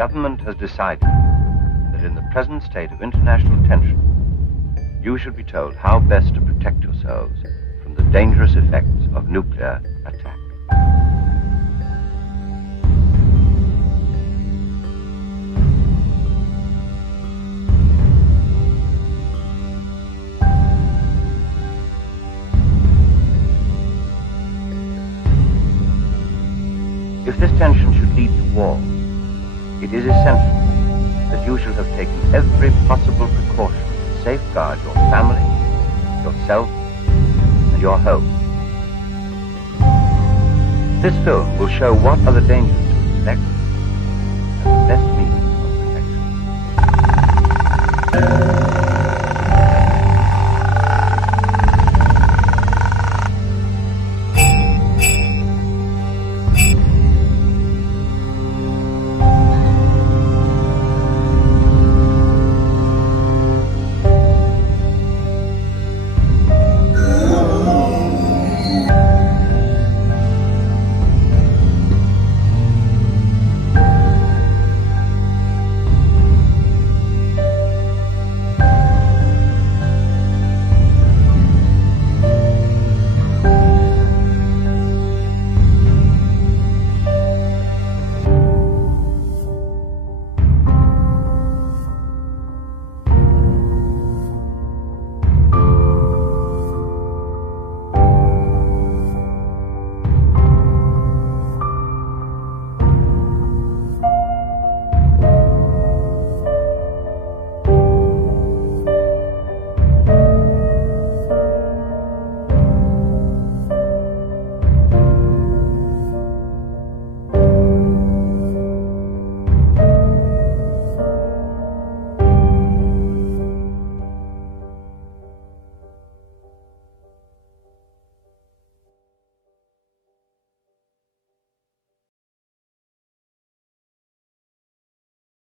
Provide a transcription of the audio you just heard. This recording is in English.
government has decided that in the present state of international tension, you should be told how best to protect yourselves from the dangerous effects of nuclear attack. If this tension should lead to war, it is essential that you should have taken every possible precaution to safeguard your family, yourself, and your home. This film will show what are the dangers to expect and the best